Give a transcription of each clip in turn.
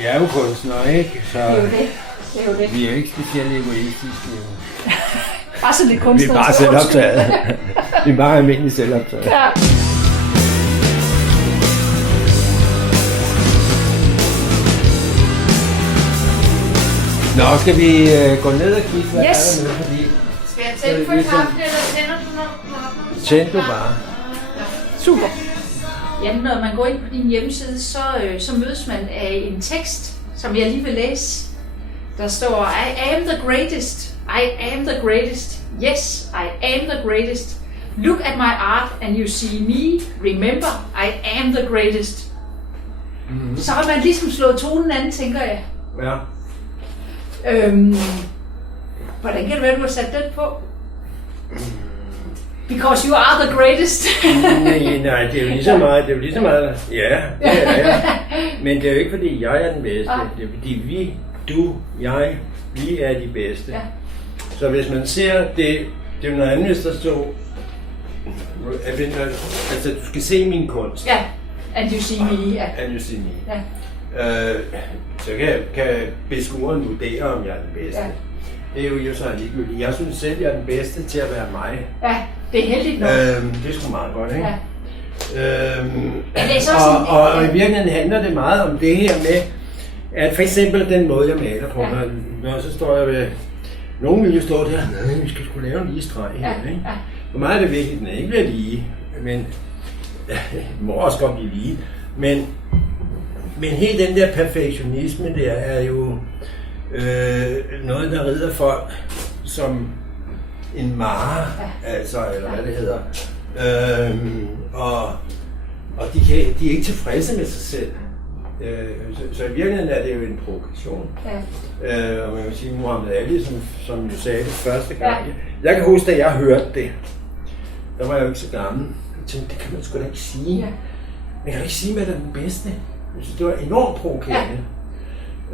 vi er jo kunstnere, ikke? Så Det er jo det. Det er jo det. vi er jo ikke specielt egoistiske. Bare sådan lidt Vi kunstnere. er bare selvoptaget. Vi er bare almindeligt selvoptaget. Ja. Nå, skal vi gå ned og kigge, hvad Yes. der er med, fordi Skal jeg tænde for kaffe, eller tænder du, når du har den? tænd du bare. Super. Jamen, når man går ind på din hjemmeside, så mødes man af en tekst, som jeg lige vil læse. Der står, I am the greatest. I am the greatest. Yes, I am the greatest. Look at my art and you see me. Remember, I am the greatest. Mm-hmm. Så har man ligesom slået tonen an, tænker jeg. Ja. Hvordan kan det være, du har sat den på? Because you are the greatest. Nej, det er jo lige så meget, ja, det er jeg. Men det er jo ikke fordi jeg er den bedste, det er fordi vi, du, jeg, vi er de bedste. Ja. Så hvis man ser det er jo noget andet, hvis der står, altså du skal se min kunst. Ja, and you see me. Ja. And you see me. Ja. Så kan beskueren vurdere, om jeg er den bedste. Ja. Det er jo så ligegyldigt. Jeg synes selv, jeg er den bedste til at være mig. Ja, det er heldigt nok. Det er sgu meget godt, ikke? Ja. Og i virkeligheden handler det meget om det her med, at for eksempel den måde, jeg maler på, når så står jeg ved, nogen vil jo stå der, vi skal sgu lave en lige streg her, ikke? Ja. For mig er det vigtigt, at den ikke bliver lige, men det må også godt blive lige, men hele den der perfektionisme der er jo noget, der rider folk som en mare, altså, eller hvad det hedder. Og de er ikke tilfredse med sig selv. Så i virkeligheden er det jo en provokation. Ja. Og man kan sige, Muhammad Ali, som jo sagde det første gang. Ja. Jeg kan huske, da jeg hørte det, der var jeg jo ikke så gammel. Jeg tænkte, det kan man sgu da ikke sige. Ja. Man kan jo ikke sige, at man er den bedste. Jeg synes, det var enormt provokerende.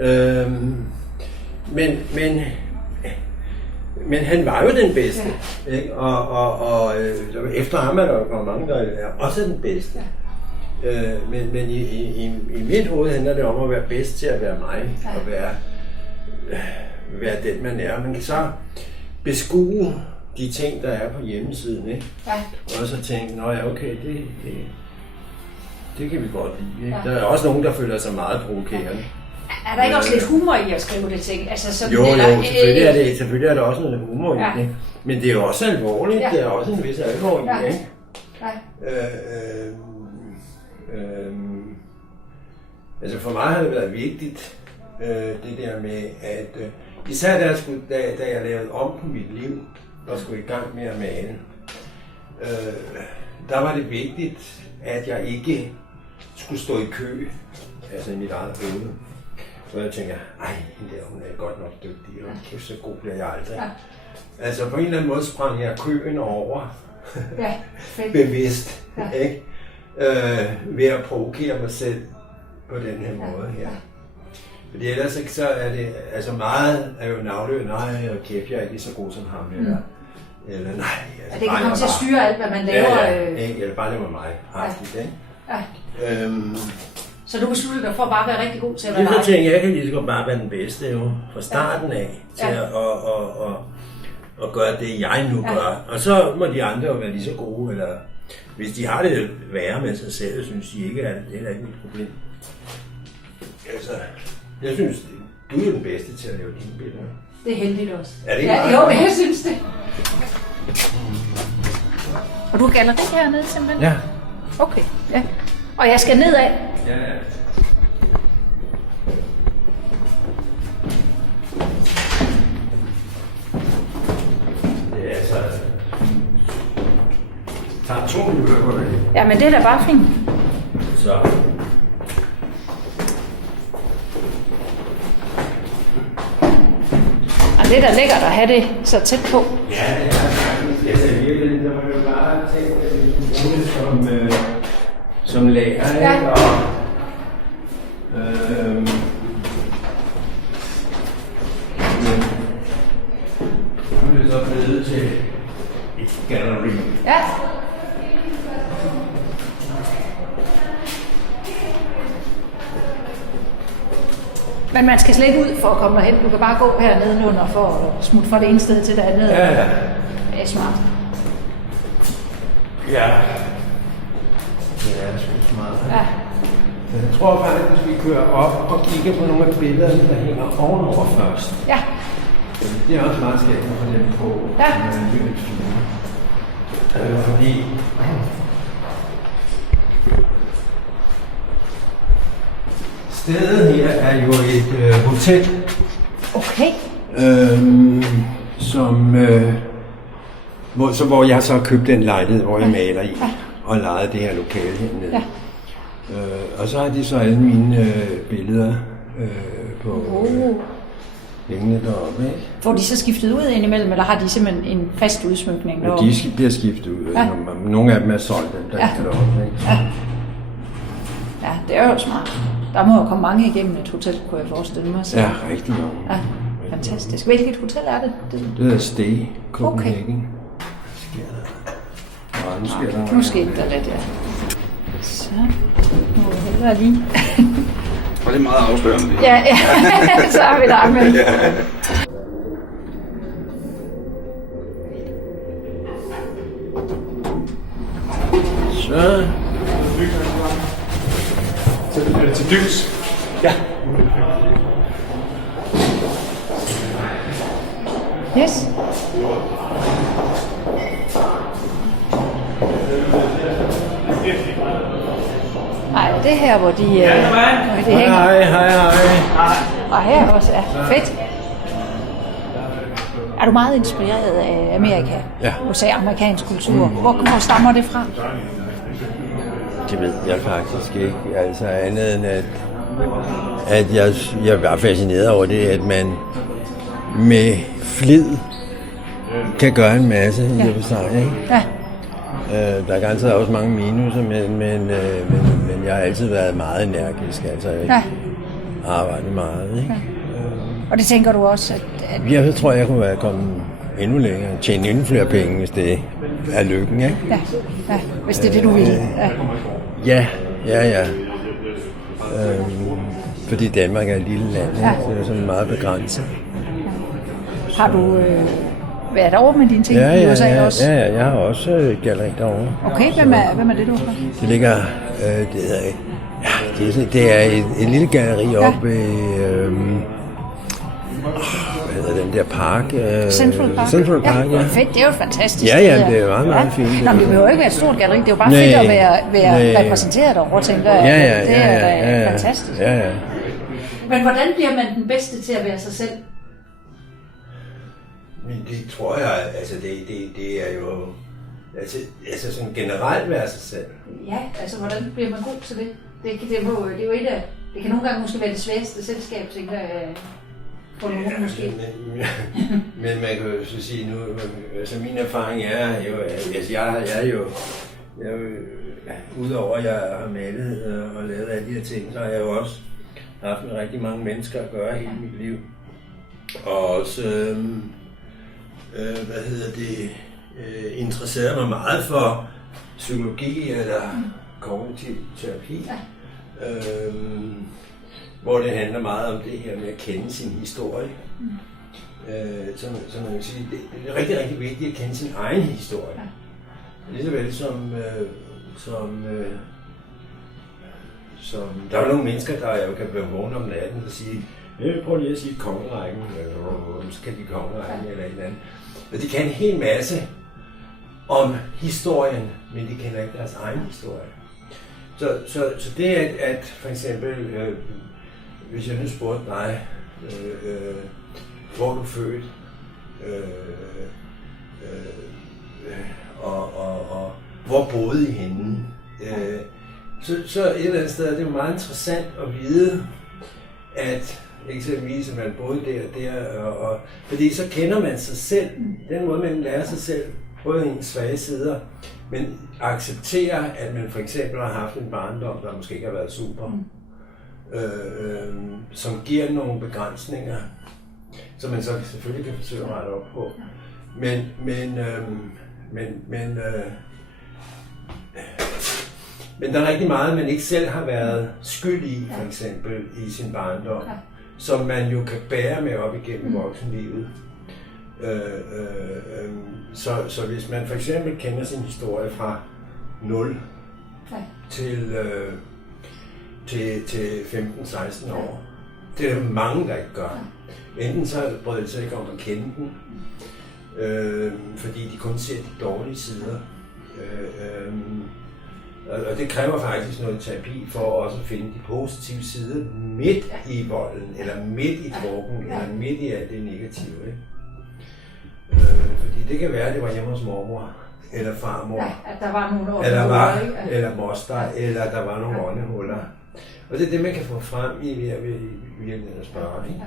Ja. Men han var jo den bedste, ikke? Og efter ham er der jo mange, der er også den bedste. Ja. Men i mit hoved handler det om at være bedst til at være mig, og være den, man er. Man kan så beskue de ting, der er på hjemmesiden, ikke? Ja. Og så tænke, nå ja, okay, det kan vi godt lide. Ikke? Ja. Der er også nogen, der føler sig meget provokerende. Er der ikke også lidt humor i at skrive det ting? Altså sådan, jo, selvfølgelig er der også noget humor i det. Men det er jo også alvorligt. Ja. Det er også en vis alvor i det, ikke? Ja. Altså for mig har det været vigtigt, det der med, at især da jeg lavede om på mit liv og skulle i gang med at male, der var det vigtigt, at jeg ikke skulle stå i kø, altså i mit eget hoved. Så jeg tænker, hun er godt nok dygtig, og kæft, så god bliver jeg aldrig. Ja. Altså på en eller anden måde sprang jeg køen over, bevidst, ikke? Ved at provokere mig selv på den her måde her. Fordi ellers ikke, så er det, altså meget er jo navløb, kæft, jeg er ikke så god som ham, eller nej. Altså, det kan komme til at styre alt, hvad man laver. Eller bare det var mig, ikke? Ja. Så du besluttede dig for at bare være rigtig god til at være dig? Så tænkte jeg kan lige så godt bare være den bedste jo, fra starten af, til at gøre det, jeg nu gør. Og så må de andre jo være lige så gode, eller hvis de har det værre med sig selv, synes de ikke, at det er ikke mit problem. Altså, jeg synes, du er den bedste til at lave dine billeder. Det er heldigt også. Er det ikke jo, men jeg synes det. Og du kalder det hernede simpelthen? Ja. Okay, ja. Og jeg skal nedad. Ja. Det er altså... tager 2 minutter på det. Ja, men det er da bare fint. Så... Og det er da lækkert at have det så tæt på. Ja, det er faktisk. Altså i virkeligheden, der var jo bare tænkt, at vi skulle bruge det som lærer, ikke? Ja. Og, men nu er det så blevet til et galleri. Ja. Men man skal slet ikke ud for at komme derhen. Du kan bare gå hernede under for at smutte fra det ene sted til det andet. Ja, ja. Det er smart. Ja. Det er sgu smart. Ja. Jeg tror faktisk, at vi kører op og kigger på nogle af billederne, der hænger ovenover først. Ja. Det er også meget skægt at fornemme på. Ja. Fordi stedet her er jo et hotel, Okay. hvor jeg så har købt den lejlighed, hvor jeg maler i, og lejet det her lokale hernede. Ja. Og så har de så alle mine billeder på hængende deroppe, ikke? Får de så skiftet ud indimellem, eller har de simpelthen en fast udsmykning? Ja, de bliver skiftet ud. Ja. Nogle af dem er solgt, dem der er deroppe, ikke? Ja. Ja, det er jo smart. Der må jo komme mange igennem et hotel, kunne jeg forestille mig. Så. Ja, rigtig mange. Ja, fantastisk. Hvilket hotel er det? Det hedder Stay Copenhagen. Okay. Nu skete der lidt, ja. Så må vi hellere lige. Og det er meget afslørende. Ja, så er vi der med. Så. Er det til dyks? Ja. Yes. Nej, det er her, hvor de... hvor de hænger. Hej. Og her også er fedt. Er du meget inspireret af Amerika? Ja. USA, amerikansk kultur. Hvor stammer det fra? Det ved jeg faktisk ikke. Altså andet end at jeg var fascineret over det, at man med flid kan gøre en masse i og for sig, ikke? Ja. Der er garanteret også mange minuser, men jeg har altid været meget energisk, altså jeg arbejdet meget, ikke? Og det tænker du også, at Jeg tror, jeg kunne være kommet endnu længere, tjene endnu flere penge, hvis det er lykken, ikke? ja, hvis det er det, du vil. Ja. Ja. Fordi Danmark er et lille land, ikke? Så det er sådan meget begrænset. Har du været over med dine ting i USA også? Ja, jeg har også et galleri derovre. Okay, hvem er det, du har? Det ligger, det er et lille galleri oppe i, hvad hedder den der park? Central Park. Central Park, ja. Fedt, det er jo et fantastisk Ja, sted. det er meget, meget fint. Nå, men det behøver ikke være et stort galleri, det er jo bare fedt at være repræsenteret derovre, tænker jeg. Det er da fantastisk. Ja. Men hvordan bliver man den bedste til at være sig selv? Men det tror jeg, altså det er jo, altså sådan generelt være sig selv. Ja, altså hvordan bliver man god til det? Det er jo et af, det kan nogle gange måske være det sværeste selskab, tænker jeg, for nogen måske. Men man kan jo så sige nu, altså min erfaring er jo, altså jeg er jo udover at jeg har malet og lavet alle de her ting, så har jeg jo også haft med rigtig mange mennesker at gøre hele mit liv. Og også, interesseret mig meget for psykologi eller kognitiv terapi. Hvor det handler meget om det her med at kende sin historie. Så man kan sige, det er rigtig, rigtig vigtigt at kende sin egen historie. Lige så vel som der er nogle mennesker, der jo kan blive vågne om natten og sige, prøv lige at sige kongerækken, så kan de kongerækken eller et eller andet. Og de kan en hel masse om historien, men de kender ikke deres egen historie. Så det at for eksempel, hvis jeg nu spurgte dig, hvor du født, og hvor boede I henne, så et eller andet sted er det jo meget interessant at vide, at eksempelvis at man boede der, og fordi så kender man sig selv, den måde man lærer sig selv, både ens svage sider, men accepterer, at man for eksempel har haft en barndom, der måske ikke har været super, som giver nogle begrænsninger, som man så selvfølgelig kan forsøge at rette op på. Men der er rigtig meget, man ikke selv har været skyld i, for eksempel i sin barndom. som man jo kan bære med op igennem voksenlivet. Så hvis man for eksempel kender sin historie fra 0 til 15-16 år, det er der mange, der ikke gør. Enten så bryder det sig ikke om at kende den, fordi de kun ser de dårlige sider. Og det kræver faktisk noget terapi for også at finde de positive sider midt i volden, eller midt i drukken, eller midt i alt det negative. Ikke? Fordi det kan være, at det var hjemme hos mormor, eller farmor, at der var nogle eller moster, eller der var nogle åndehuller. Og det er det, man kan få frem i virkeligheden at spørge. Ikke?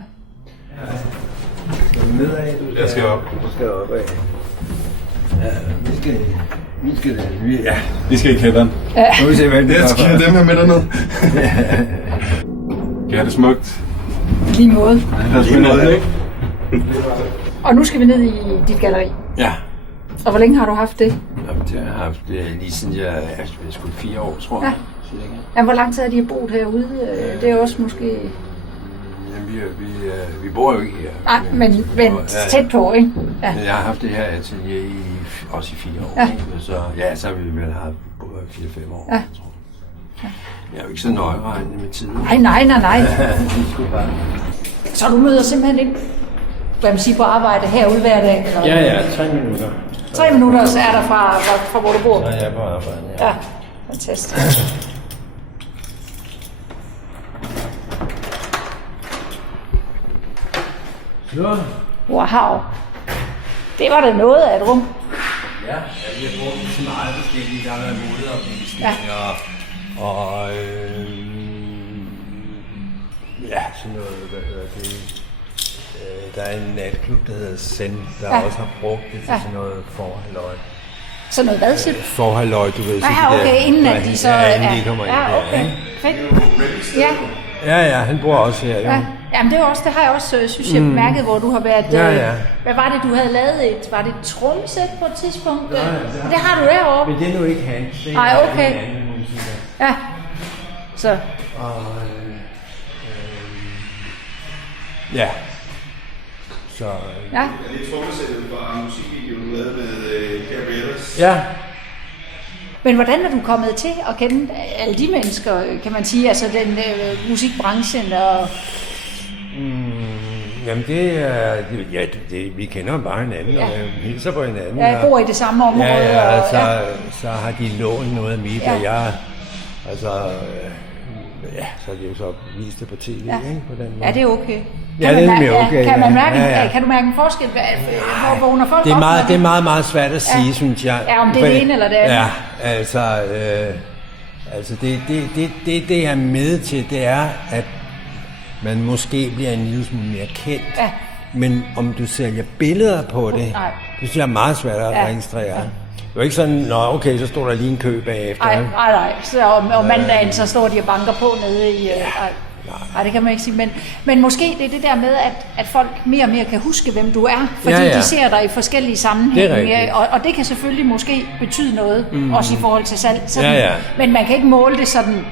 Skal du nedad? Jeg skal op. Du skal opad. Ja, Vi skal i kælderen. Nu vil vi se, hvad det er. Jeg skal dem her med dernede. Kan jeg det smukt? Lige måde. Det er spændende, ikke? Og nu skal vi ned i dit galleri. Ja. Og hvor længe har du haft det? Jamen, det har jeg haft lige siden jeg er sgu 4 år, tror jeg. Ja, hvor lang tid har de boet herude? Det er også måske... Jamen, vi bor jo ikke her. Nej, men tæt på, ikke? Ja. Men jeg har haft det her atelier også i 4 år. Ja. Så har vi vel haft 4-5 år, ja. tror jeg. Jeg er jo ikke så nøjeregnende med tiden. Nej. Så du møder simpelthen ikke, hvad man siger, på arbejde herude hver dag? Eller? Ja, 3 minutter. 3 minutter, så er der fra hvor du bor? Så er jeg på arbejde, ja. Ja, fantastisk. Så. Wow. Det var da noget af et rum. Ja, vi har brugt så meget forskelligt. Der har været modeopvisninger, og sådan noget, hvad hedder det. Der er en natklub, der hedder Zen, der også har brugt det til sådan noget forhalløj. Så noget hvad, siger du? Forhalløj, du ved. Okay, inden at de så... inden de kommer ind der, okay. Fedt. Ja. Ja, han bor også her, jo. Ja. Jamen det har jeg også, synes jeg, mærket, hvor du har været... Hvad var det, du havde lavet? Var det et trommesæt på et tidspunkt? Ja. Det har du derovre. Men det er nu ikke hans. Nej, okay. Ja. Så... Ja. Så... Ja. Jeg er lidt trommesættet fra musikvideoen, du lavede med Gabriellas. Ja. Men hvordan er du kommet til at kende alle de mennesker, kan man sige, altså den musikbranchen og... Jamen det er... Ja, vi kender bare hinanden, og hilser på hinanden. Ja, jeg bor i det samme område. Så har de lånt noget af mit, og jeg... Altså... så er det jo så vist det på tv, ikke? På den måde. Ja, det er okay. Ja, det er okay. Kan man mærke, kan du mærke en forskel? Hvor vågner folk det er meget svært at sige, synes jeg. Ja, om det er det ene eller det andet. Ja, altså det jeg er med til, det er, at man måske bliver en lille smule mere kendt. Ja. Men om du sælger billeder på det, det synes jeg er meget svært at registrere. Ja. Det var ikke sådan, okay, så står der lige en kø bagefter. Nej. Så om mandagen, så står de og banker på nede i... Nej, det kan man ikke sige, men måske det er det der med, at folk mere og mere kan huske, hvem du er, fordi de ser dig i forskellige sammenhænge, og det kan selvfølgelig måske betyde noget, også i forhold til salg, men man kan ikke måle det sådan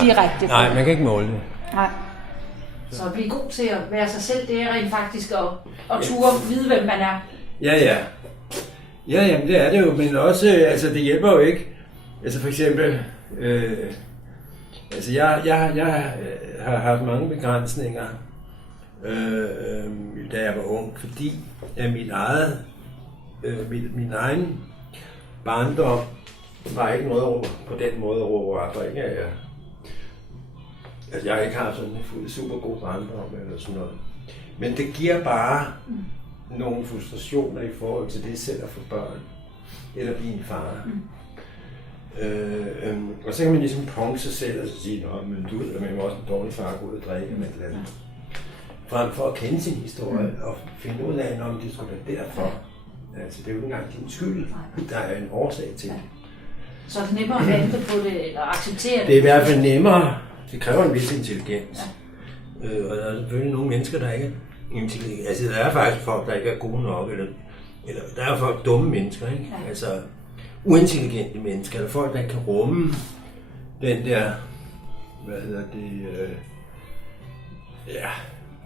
direkte. Nej, man kan ikke måle det. Nej. Så at blive god til at være sig selv, det er rent faktisk at ture vide, hvem man er. Ja, jamen det er det jo, men også, altså det hjælper jo ikke. Altså for eksempel, altså jeg har haft mange begrænsninger, da jeg var ung, fordi at min egen barndom var ikke noget på den måde at råbe op, ikke? Altså jeg har ikke haft sådan en super god barndom eller sådan noget. Men det giver bare nogle frustrationer i forhold til det selv at få børn, eller blive en far. Og så kan man ligesom punke sig selv og sige, men du ved, at man er også en dårlig far, gå ud og drikke med et eller andet. Frem for at kende sin historie og finde ud af, om det skulle være derfor. Altså det er jo ikke engang din skyld, der er en årsag til det. Så er det nemmere at vente på det, eller acceptere det? Det er i hvert fald nemmere. Det kræver en vis intelligens. Og der er selvfølgelig nogle mennesker, der ikke er intelligente. Altså der er faktisk folk, der ikke er gode nok, eller der er folk dumme mennesker, ikke? Ja. Altså uintelligente mennesker, eller folk, der kan rumme den der,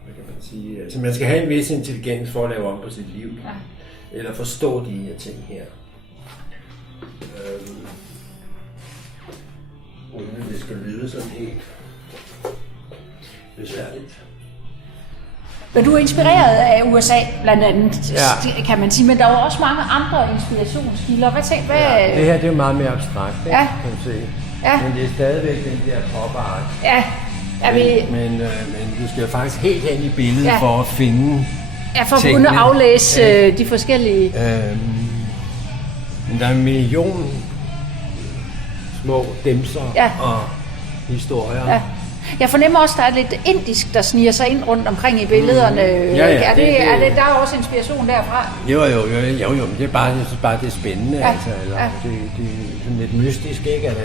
hvad kan man sige, altså man skal have en vis intelligens for at lave om på sit liv, eller forstå de her ting her. Uden at det skal lyde sådan helt besværligt. Men du er inspireret af USA, blandt andet, kan man sige, men der er jo også mange andre inspirationskilder. Hvad tænker du? Ja, det her det er jo meget mere abstrakt, ikke? Ja. Kan man sige. Ja. Men det er stadigvæk den der pop-art. Ja. Men du skal jo faktisk helt hen i billedet for at finde for at begynde at aflæse de forskellige... Men der er en million små dimser og historier. Ja. Jeg fornemmer også, at der er lidt indisk, der sniger sig ind rundt omkring i billederne. Der er også inspiration derfra? Jo, det er bare, jeg synes bare, det er spændende. Altså, eller, det er sådan lidt mystisk, ikke, at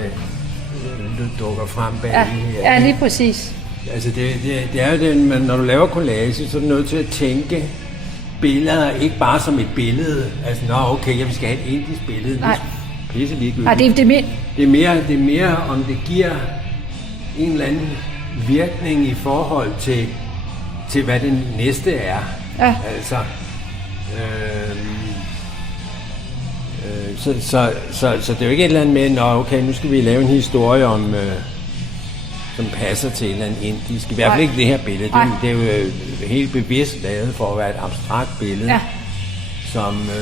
det dukker frem bag her. Ja, lige præcis. Altså, det er jo det, når du laver collage, så er du nødt til at tænke billeder, ikke bare som et billede. Altså, okay, vi skal have et indisk billede. Nej. Pisse ligegyldigt. Nej, det er mere, om det giver en eller anden virkning i forhold til hvad den næste er. Ja. Altså, så det er jo ikke et eller andet med, okay, nu skal vi lave en historie om, som passer til en eller anden indisk. I hvert fald ikke det her billede. Det er jo helt bevidst lavet for at være et abstrakt billede. Ja.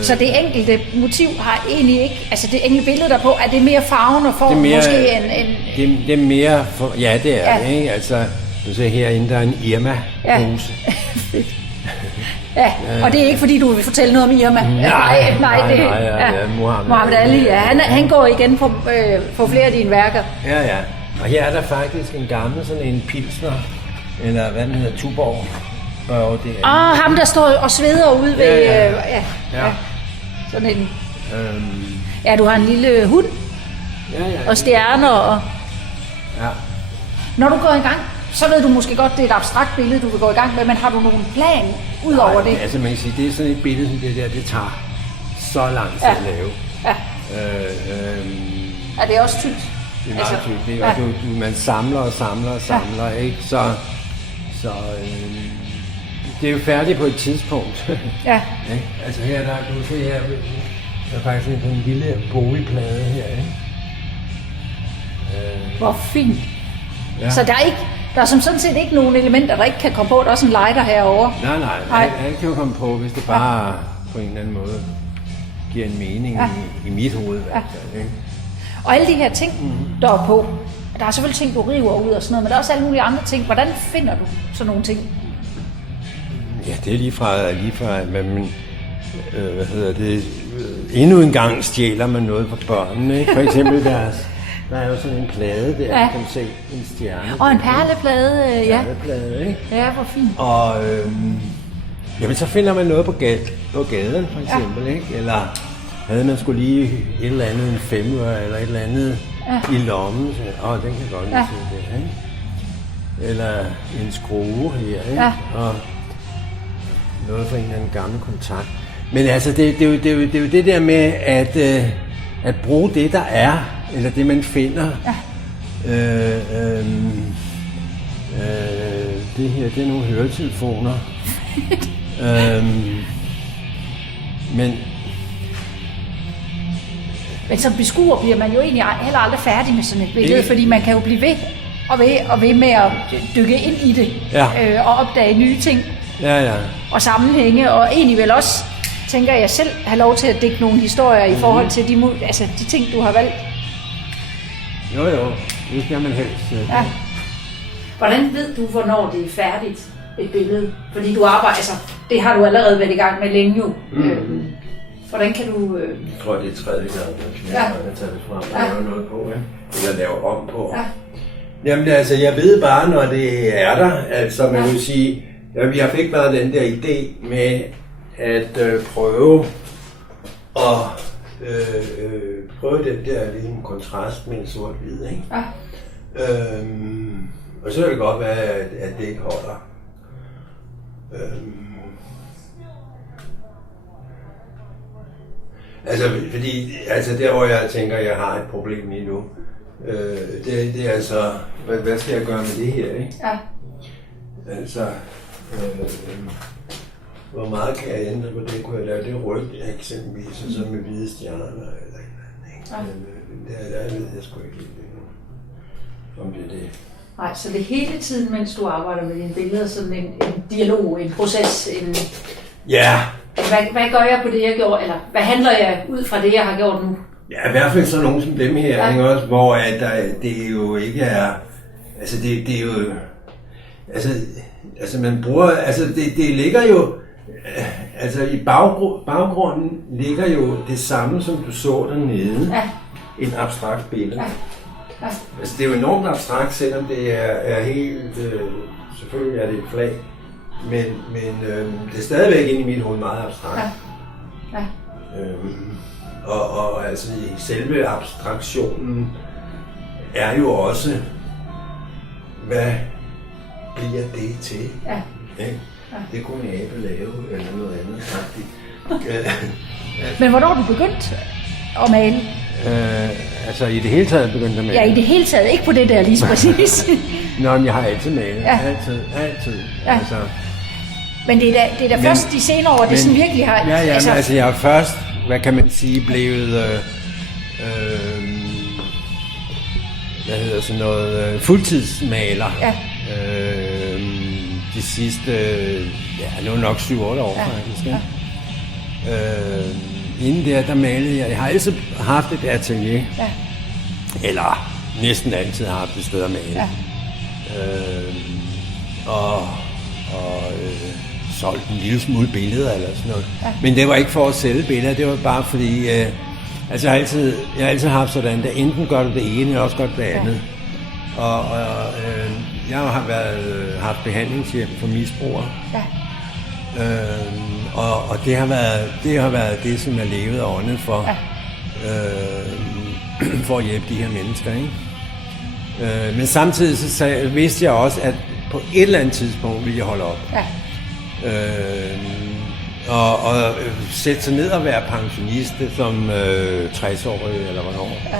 Så det enkelte motiv har egentlig ikke, altså det enkelte billede derpå, er det mere farven og form måske end... Det er mere, det er det, ikke? Altså, du ser herinde, der er en Irma-pose. Ja, og det er ikke fordi, du vil fortælle noget om Irma. Nej, Muhammad Ali, han går igen på flere af dine værker. Ja, og her er der faktisk en gammel, sådan en pilsner, eller hvad den hedder, Tuborg. Ham der står og sveder ude ved... Ja. Sådan en... Ja, du har en lille hund. Og stjerner og... Ja. Når du går i gang, så ved du måske godt, det er et abstrakt billede, du vil gå i gang med, men har du nogen plan ud over det? Altså man kan sige, det er sådan et billede som det der, det tager så lang tid at lave. Ja. Er det også tykt? Det er meget tykt, og man samler, ikke? Så det er jo færdigt på et tidspunkt. Ja. Altså her, du ser her, der er faktisk en lille boligplade her, ikke? Hvor fint. Ja. Så der er som sådan set ikke nogen elementer, der ikke kan komme på. Der er også en lighter herovre. Nej. Jeg kan jo komme på, hvis det bare på en eller anden måde giver en mening i mit hoved. Ja. Altså, ikke? Og alle de her ting, der er på, der er selvfølgelig ting, du river ud og sådan noget, men der er også alle mulige andre ting. Hvordan finder du sådan nogle ting? Ja, det er lige fra man, endnu en gang stjæler man noget fra børnene, ikke? For eksempel der er jo sådan en plade der, kan man se, en stjerne. Og en perleplade, ja. Perleplade, ikke? Ja, hvor fint. Og jamen, så finder man noget på gaden, for eksempel, ikke? Eller havde man skulle lige et eller andet, en femøre, eller et eller andet i lommen, så den kan godt lide se det, ikke? Eller en skrue her, ikke? Og noget fra en eller anden gammel kontakt. Men altså, det er jo det der med at bruge det, der er, eller det, man finder. Det her, det er nogle høretelefoner. Men som beskuer bliver man jo egentlig heller aldrig færdig med sådan et billede, fordi man kan jo blive ved med at dykke ind i det, og opdage nye ting. Og sammenhænge, og egentlig vel også, tænker jeg selv, have lov til at dække nogle historier i forhold til de ting, du har valgt. Jo, det skal man helst. Ja. Hvordan ved du, hvornår det er færdigt, et billede? Fordi du arbejder, altså, det har du allerede været i gang med længe jo. Hvordan kan du... Jeg tror, det er tredje gang, jeg har taget det frem og lavet noget på, eller lavet om på. Jamen altså, jeg ved bare, når det er der, altså man vil sige, jeg fik bare den der idé med at prøve den der ligesom kontrast med en sort-hvid, ikke? Og så kan det godt være, at det ikke holder. Altså, fordi der hvor jeg tænker, at jeg har et problem lige nu, det er altså, hvad skal jeg gøre med det her, ikke? Altså, Hvor meget kan jeg ændre på det? Kunne jeg lave det rødt eksempelvis, og så med hvide stjerner eller et eller andet. Ja. Men der ved jeg sgu ikke helt endnu, om det er det. Nej, så det er hele tiden, mens du arbejder med dine billeder, sådan en dialog, en proces, Ja. Hvad gør jeg på det, jeg gjorde, eller hvad handler jeg ud fra det, jeg har gjort nu? Ja, i hvert fald så nogen som dem her, ikke også, hvor at det jo ikke er, altså det er jo, altså man bruger, altså det ligger jo, altså i baggrunden ligger jo det samme, som du så dernede, et abstrakt billede. Ja. Altså det er jo enormt abstrakt, selvom det er helt, selvfølgelig er det et flag, men det er stadigvæk inde i mit hoved meget abstrakt. Ja. Og altså selve abstraktionen er jo også, hvad bliver det til? Ja. Det kunne en abe lave, eller noget andet faktisk. Men hvornår har du begyndt at male? Altså i det hele taget begyndt at male? Ja, i det hele taget. Ikke på det der lige præcis. Nå, men jeg har altid malet. Ja. Altid. Ja. Altså. Men det er da først de senere år, det sådan virkelig har... Ja, altså jeg har først, hvad kan man sige, blevet... hvad hedder sådan noget? Fuldtidsmaler. Ja. De sidste... det var nok 7-8 år faktisk. Ja. Inden der malede jeg. Jeg har altid haft et atelier. Ja. Eller næsten altid haft et sted at male. Ja. Solgt en lille smule billeder eller sådan noget. Ja. Men det var ikke for at sælge billeder, det var bare fordi, altså jeg har altid haft sådan, der enten gør du det ene, eller også gør du det andet. Ja. Og jeg har haft behandlingshjem for misbrugere. Ja. Og det har været det, som jeg levede og åndet for, for at hjælpe de her mennesker, ikke? Men samtidig så vidste jeg også, at på et eller andet tidspunkt ville jeg holde op. Ja. Og sætte sig ned og være pensionist som 60-årig eller hvornår. Ja.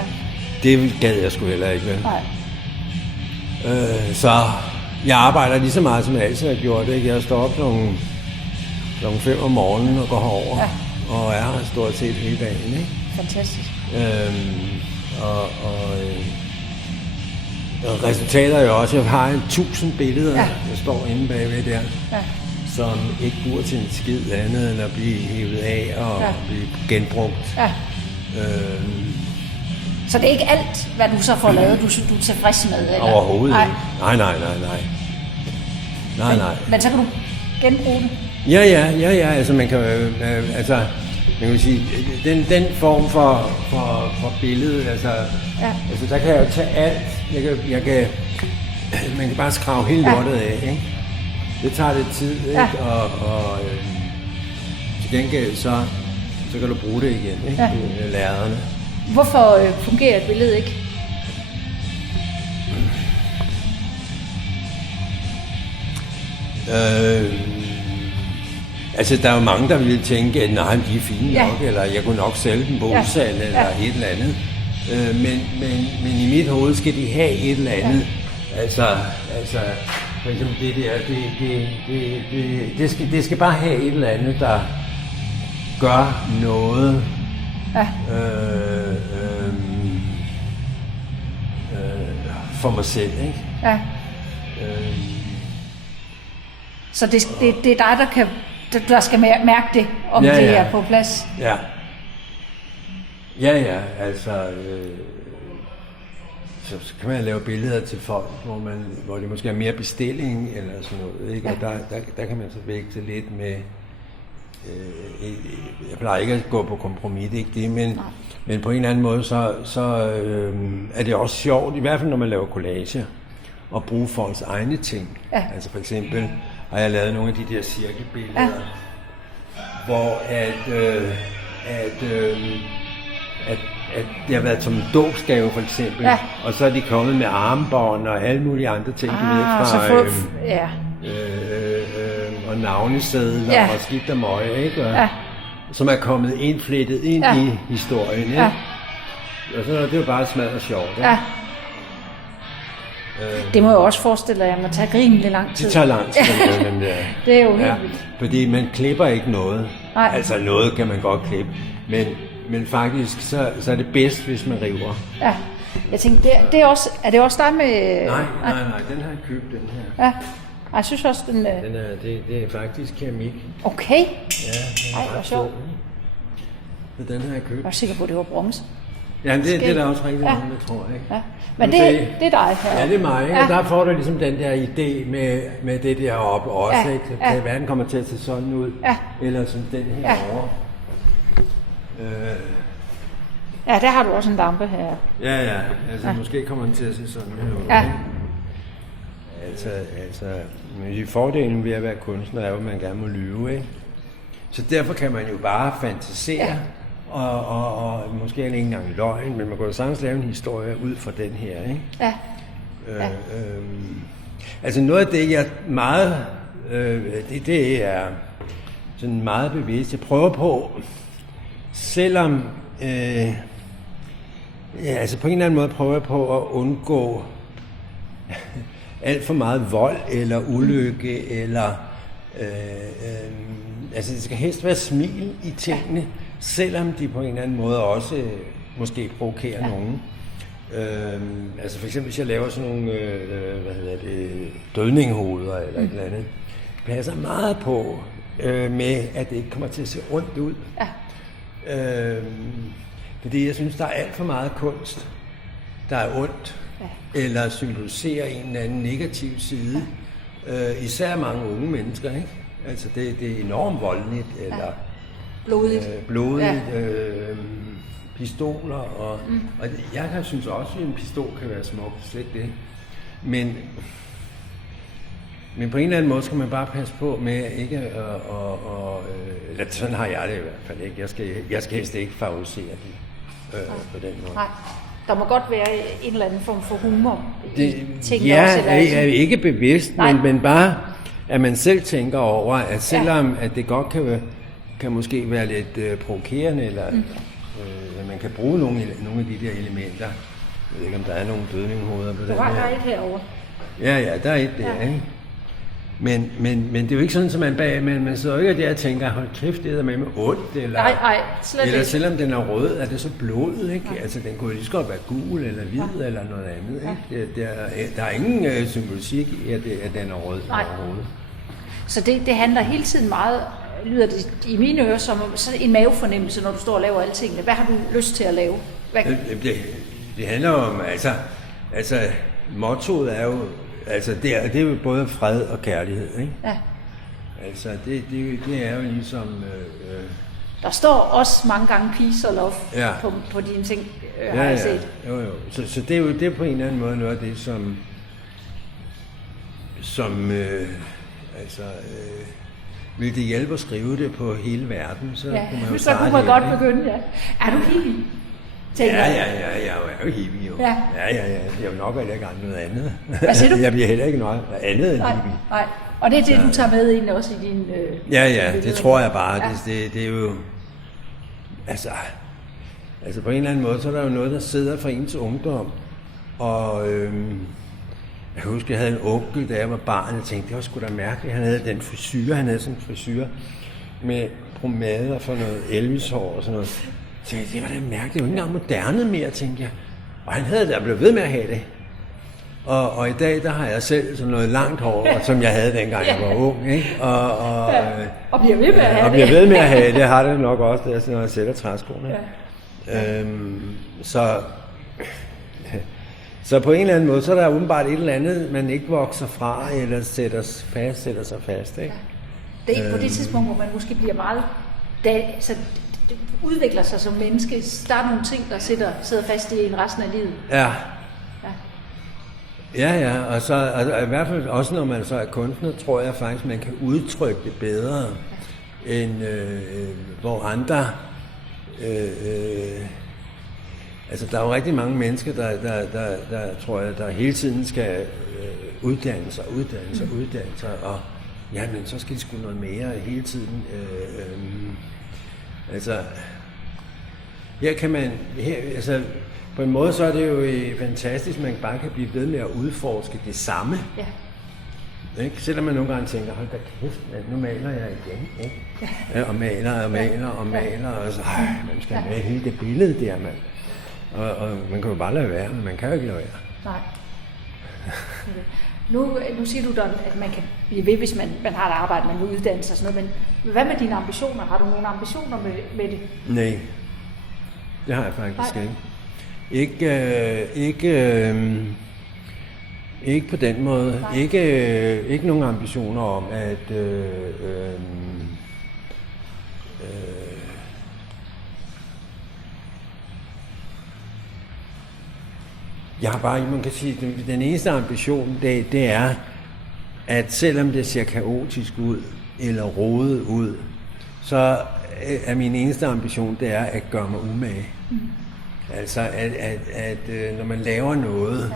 Det gad jeg sgu heller ikke, vel? Nej. Så jeg arbejder lige så meget, som jeg altid har gjort. Ikke? Jeg står op klokken 5 om morgenen og går herover og er her stort set hele dagen. Ikke? Fantastisk. Og resultater er jo også, jeg har 1000 billeder, der står inde bagved der, som ikke bruger til en skid andet end at blive hævet af og blive genbrugt. Ja. Så det er ikke alt, hvad du så får lavet, du er tilfreds med? Eller? Overhovedet ikke. Nej. Men så kan du genbruge det? Ja, altså man kan sige, den form for billede, altså der kan jeg jo tage alt. Man kan bare skrave hele lortet af, ikke? Det tager lidt tid, ikke? Og til gengæld så kan du bruge det igen, ikke? Lærerne. Hvorfor fungerer et billede ikke? Altså, der er jo mange, der vil tænke, at nej, de er fine nok, eller jeg kunne nok sælge dem på udsalg, eller et eller andet. Men i mit hoved skal de have et eller andet. Altså for eksempel det der, det skal bare have et eller andet, der gør noget. For mig selv, ikke? Ja. Så det er dig, der skal mærke det, om det er på plads? Ja, altså... så kan man lave billeder til folk, hvor det måske er mere bestilling eller sådan noget, ikke? Og der kan man så vægte lidt med... jeg plejer ikke at gå på kompromis, ikke det, men på en eller anden måde, så er det også sjovt, i hvert fald når man laver collage, at bruge folks egne ting. Ja. Altså for eksempel har jeg lavet nogle af de der cirkelbilleder, hvor at det har været som en dåbsgave for eksempel, og så er de kommet med armbånd og alle mulige andre ting, du ved, fra og navnesedler og skidt og møje, ikke? Som er kommet indflettet ind i historien, ikke? Og så det er jo bare smadret sjovt, ikke? Det må jeg også forestille dig, at man tager rimelig lang tid. Det tager lang tid, den der. Det er jo helt vildt. Fordi man klipper ikke noget. Nej. Altså noget kan man godt klippe, men faktisk så er det bedst, hvis man river. Ja, jeg tænkte, det er, også, er det også dig med... Nej, den har jeg købt, den her. Ja, jeg synes også, den... Det er faktisk keramik. Okay. Ja, Ej, hvor sjovt. Så den har jeg købt. Jeg var sikker på, at det var bronze. Ja, det er der også rigtig mange, der tror, ikke? Ja. Men det er dig her. Ja, det er mig. Ja. Og der får du ligesom den der idé med det der oppe også, ikke? At verden kommer til at se sådan ud. Ja. Eller sådan den her over. Ja, der har du også en lampe her. Ja. Altså, måske kommer den til at se sådan her ud. Ja. Altså, fordelen ved at være kunstner er jo, at man gerne må lyve, ikke? Så derfor kan man jo bare fantasere, og måske ikke engang løgn, men man kan jo sagtens lave en historie ud fra den her, ikke? Ja. Altså noget af det, jeg meget, det er sådan meget bevidst, jeg prøver på, selvom, altså på en eller anden måde prøver jeg på at undgå alt for meget vold eller ulykke, eller altså det skal helst være smil i tingene, selvom de på en eller anden måde også måske provokerer nogen. Altså for eksempel hvis jeg laver sådan nogle dødninghoveder eller et eller andet, passer meget på med at det ikke kommer til at se ondt ud. Fordi jeg synes der er alt for meget kunst der er ondt eller symboliserer en eller anden negativ side, især mange unge mennesker, ikke? Altså det er enormt voldeligt eller blodigt, pistoler og jeg synes også at en pistol kan være smuk, slet ikke det. Men på en eller anden måde skal man bare passe på med ikke eller sådan har jeg det i hvert fald ikke. Jeg skal helst ikke favorisere det på den måde. Nej. Der må godt være en eller anden form for humor i ting. Ja, er ikke bevidst, men bare at man selv tænker over, at selvom at det godt kan måske være lidt provokerende, eller at man kan bruge nogle af de der elementer. Jeg ved ikke, om der er nogle dødninghoveder på den her. Der er et herovre. Ja, der er et der, ikke? Men det er jo ikke sådan, at man sidder ikke der og tænker, hold kæft, det er med ondt, eller, nej, slet eller ikke. Selvom den er rød, er det så blod, ikke? Altså, den kunne lige så godt være gul, eller hvid, eller noget andet, ikke? Der er ingen symbolik i, at den er rød overhovedet. Så det handler hele tiden meget, lyder det i mine ører, som en mavefornemmelse, når du står og laver alle tingene. Hvad har du lyst til at lave? Det handler om, altså mottoet er jo, altså det er jo både fred og kærlighed, ikke? Ja. Altså det er jo ligesom... Der står også mange gange peace og love på dine ting, har jeg set. Jo. Så det er jo det på en eller anden måde noget af det, som vil det hjælpe at skrive det på hele verden, så kunne man jo starte. Så kunne man godt begynde, ja. Er du hippie? Ja, jeg er jo hippie, jo. Ja. Jeg er jo nok ikke noget andet. Hvad siger du? Jeg bliver heller ikke noget andet end hippie. Nej, og det er det, du tager med ind også i din... Ja, det tror jeg bare. Ja. Det er jo... Altså på en eller anden måde, så er der jo noget, der sidder for ens ungdom. Og jeg kan huske, jeg havde en onkel, da jeg var barn, jeg tænkte, det var sgu da mærkeligt. Han havde den frisyre, sådan en frisyre med pomader for noget Elvis-hår og sådan noget. Så det var da mærkeligt, det var ikke engang moderne mere, tænkte jeg. Og han havde der blevet ved med at have det. Og i dag, der har jeg selv sådan noget langt hår, som jeg havde dengang jeg var ung, ikke? Og bliver ved med at have det. Og bliver ved med at have det, har det nok også, når jeg sætter træskoene. Ja. Så på en eller anden måde, så er der åbenbart et eller andet, man ikke vokser fra, eller sætter sig fast, ikke? Ja. Det er på det tidspunkt, hvor man måske bliver meget... Så det udvikler sig som menneske. Der er nogle ting, der sidder fast i en resten af livet. Ja, og så i hvert fald også når man så er kunstner, tror jeg faktisk, man kan udtrykke det bedre, end hvor andre... altså der er jo rigtig mange mennesker, der tror jeg, der hele tiden skal uddanne sig, og men så skal de sgu noget mere hele tiden. Altså, her kan man, på en måde så er det jo fantastisk, at man bare kan blive ved med at udforske det samme. Ja. Ikke? Selvom man nogle gange tænker, hold da kæft, nu maler jeg igen. Ikke? Ja, og maler, og så, man skal have hele det billede der, mand. Og man kan jo bare lade være, men man kan jo ikke lade være. Nej. Nu siger du, at man kan blive ved, hvis man har et arbejde, man vil uddanne sig og sådan noget, men hvad med dine ambitioner? Har du nogle ambitioner med det? Nej, det har jeg faktisk ikke på den måde. Ikke nogen ambitioner om, at jeg har bare, man kan sige, den eneste ambition, det er, at selvom det ser kaotisk ud, eller rodet ud, så er min eneste ambition, det er at gøre mig umage. Altså, at når man laver noget,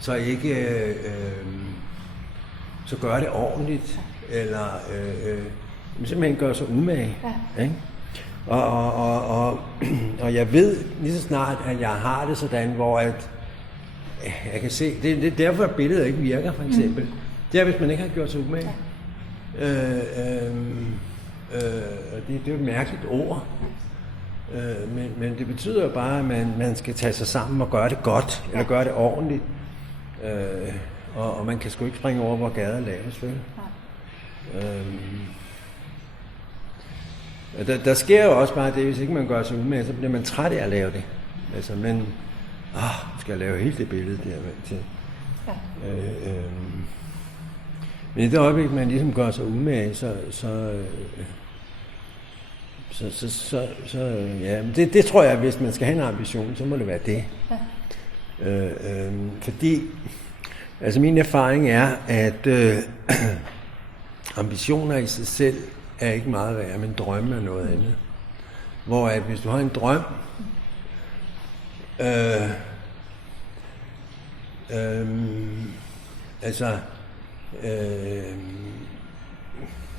så ikke, så gør det ordentligt, eller simpelthen gør sig umage. Ikke? Og jeg ved lige så snart, at jeg har det sådan, hvor at jeg kan se, det er derfor, at billedet ikke virker, for eksempel. Det er, hvis man ikke har gjort sig umage. Det er jo et mærkeligt ord. Men det betyder jo bare, at man skal tage sig sammen og gøre det godt, eller gøre det ordentligt. Og man kan sgu ikke springe over, hvor gader laves, vel? Der sker jo også bare det, hvis ikke man gør sig umage, så bliver man træt af at lave det. Altså, men skal jeg lave hele det billede der til. Men i det øjeblik, man ligesom gør sig umage, ja, det tror jeg, hvis man skal have en ambition, så må det være det. Fordi, altså min erfaring er, at ambitioner i sig selv er ikke meget værd, men drømme er noget andet. Hvor at hvis du har en drøm,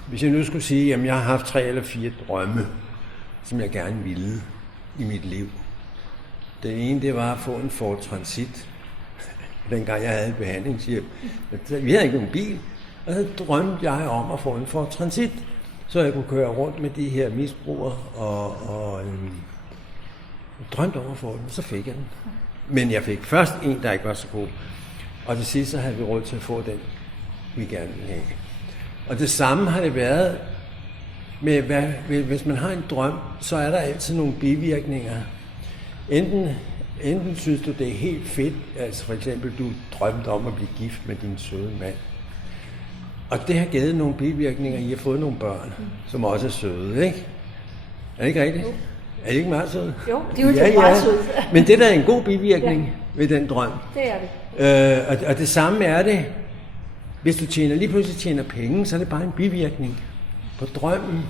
hvis jeg nu skulle sige, at jeg har haft 3 eller 4 drømme, som jeg gerne ville i mit liv. Den ene, det var at få en Ford Transit, dengang jeg havde en behandlingshjælp. Vi havde ikke nogen bil, og så drømte jeg om at få en Ford Transit, så jeg kunne køre rundt med de her misbrugere, og drømte om at få den, så fik jeg den. Men jeg fik først en, der ikke var så god, og til sidst så havde vi råd til at få den, vi gerne ville have. Og det samme har det været med, hvis man har en drøm, så er der altid nogle bivirkninger. Enten synes du, det er helt fedt, altså for eksempel, du drømte om at blive gift med din søde mand. Og det har givet nogle bivirkninger, I har fået nogle børn, som også er søde, ikke? Er det ikke rigtigt? Jo. Er I ikke meget søde? Jo, de er jo meget søde. Men det der er en god bivirkning ved den drøm. Det er det. Og det samme er det, hvis du lige pludselig tjener penge, så er det bare en bivirkning på drømmen.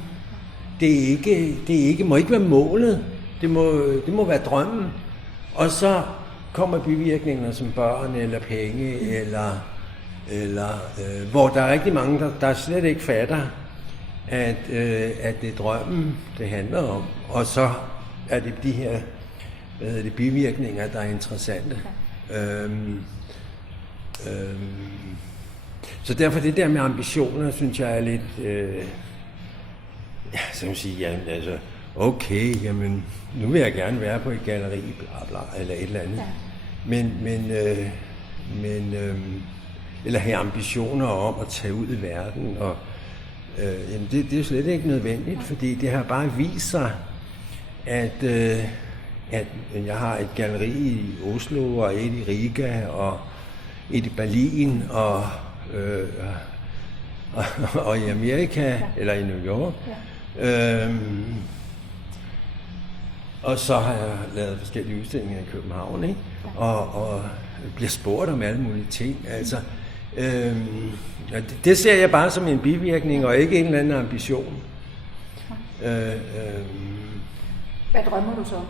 Det må ikke være målet. Det må være drømmen. Og så kommer bivirkninger som børn eller penge, eller hvor der er rigtig mange, der slet ikke fatter, at det er drømmen, det handler om. Og så er det de her bivirkninger, der er interessante. Så derfor det der med ambitioner, synes jeg er lidt, så kan man sige, jamen altså, okay, jamen, nu vil jeg gerne være på et galleri, bla bla, eller et eller andet. Ja. Men eller have ambitioner om at tage ud i verden, og jamen det er slet ikke nødvendigt, fordi det har bare vist sig, at jeg har et galleri i Oslo, og et i Riga, og et i Berlin, og i Amerika, eller i New York. Ja. Og så har jeg lavet forskellige udstillinger i København, ikke? Og bliver spurgt om alle mulige ting. Altså, det ser jeg bare som en bivirkning, og ikke en eller anden ambition. Hvad drømmer du så?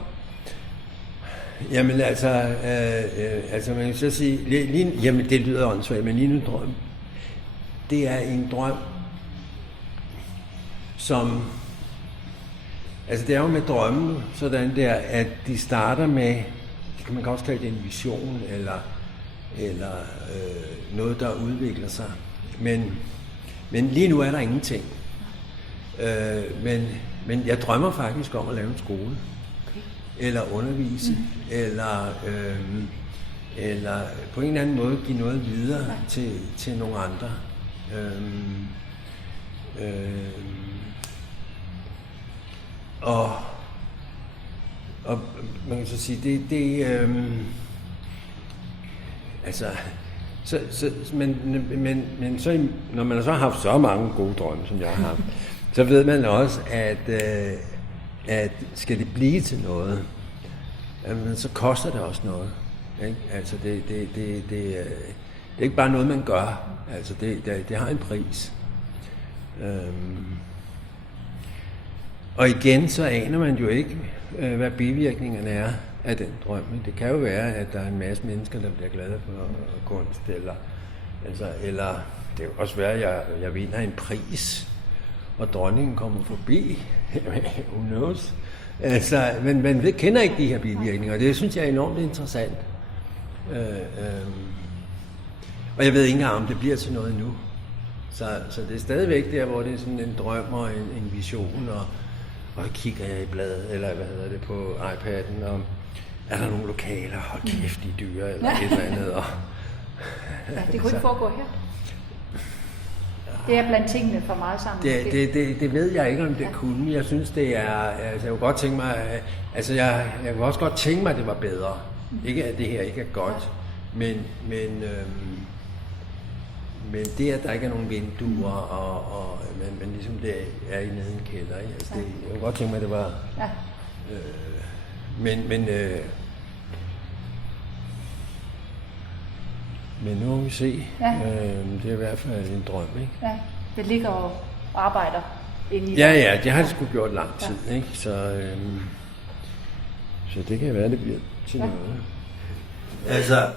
Jamen altså man kan så sige, jamen det lyder åndssvagt, men lige nu drøm, det er en drøm, som, altså det er jo med drømmen sådan der, at de starter med man kan også kalde det en vision, eller noget, der udvikler sig. Men lige nu er der ingenting. Men jeg drømmer faktisk om at lave en skole. Eller undervise, eller på en eller anden måde give noget videre til nogle andre. Og man kan så sige, men så, når man så har haft så mange gode drømme, som jeg har haft, så ved man også, at skal det blive til noget, så koster det også noget. Ikke? Altså det er ikke bare noget, man gør. Altså det har en pris. Og igen, så aner man jo ikke, hvad bivirkningerne er af den drøm. Det kan jo være, at der er en masse mennesker, der bliver glade for kunst, eller det kan også være, at jeg vinder en pris, og dronningen kommer forbi. Who knows? Altså, men man kender ikke de her bivirkninger, og det synes jeg er enormt interessant. Og jeg ved ikke engang, om det bliver til noget nu. Så det er stadigvæk der, hvor det er sådan en drøm og en vision, og kigger jeg i bladet, eller hvad hedder det, på iPad'en, og er der nogle lokaler, hold kæft, de dyre, eller et eller andet. Og, det kunne ikke foregå her. Det er blandt tingene for meget sammen. Det ved jeg ikke, om det kunne. Jeg synes, det er... Altså, jeg kunne godt tænke mig... Altså, jeg kunne også godt tænke mig, at det var bedre. Ikke, at det her ikke er godt. Men det, at der ikke er nogen vinduer, og men ligesom det er i nede i en kælder. Ikke? Altså, jeg kunne godt tænke mig, at det var... Ja. Men nu må vi se. Ja. Det er i hvert fald en drøm, ikke? Ja, det ligger og arbejder inde i... Ja, det har det sgu gjort lang tid, ikke? Så det kan være, det bliver til noget. Altså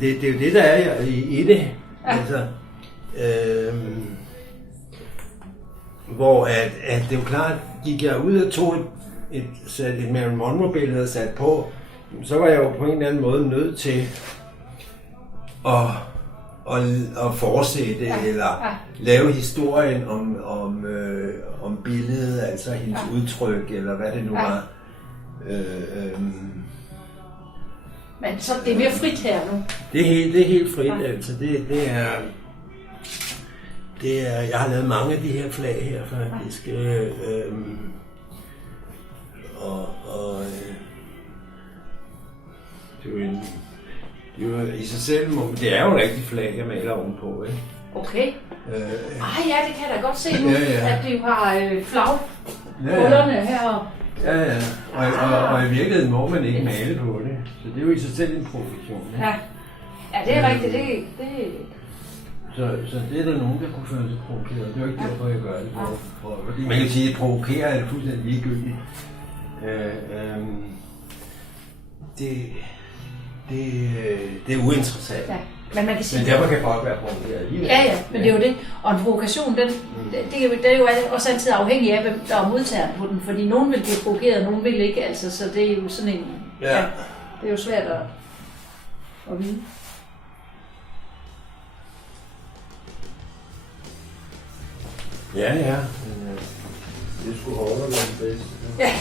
det er jo det, der er i det. Ja. Altså, hvor at det er jo klart, gik jeg ud og tog et Marilyn Monroe-billede og sat på, så var jeg jo på en eller anden måde nødt til at fortsætte, eller lave historien om billedet, altså hendes udtryk, eller hvad det nu var. Men så det er mere frit her nu? Det er helt frit, altså. Det er, jeg har lavet mange af de her flag her, faktisk. Det er jo i sig selv, det er jo en rigtig flag, jeg maler ovenpå, ikke? Okay. Ja, det kan jeg da godt se nu, at du har flaghullerne her. Ja. Og i virkeligheden må man ikke male på det. Så det er jo i sig selv en provokation. Ja, det er rigtigt. Så det er der nogen, der kunne føle sig provokeret. Det er jo ikke derfor, jeg gør det. Fordi man kan sige, at provokere er det fuldstændig ligegyldigt. Det er uinteressant. Ja. Men man kan sige, men derfor kan folk være provokeret alligevel. Ja, men det er jo det. Og en provokation, det er jo også altid afhængig af, hvem der er modtageren på den. Fordi nogen vil blive provokeret, og nogen vil ikke. Altså, så det er jo sådan en... Ja. Det er jo svært at vide. Ja. Men, det skulle hårdere være det bedste. Ja.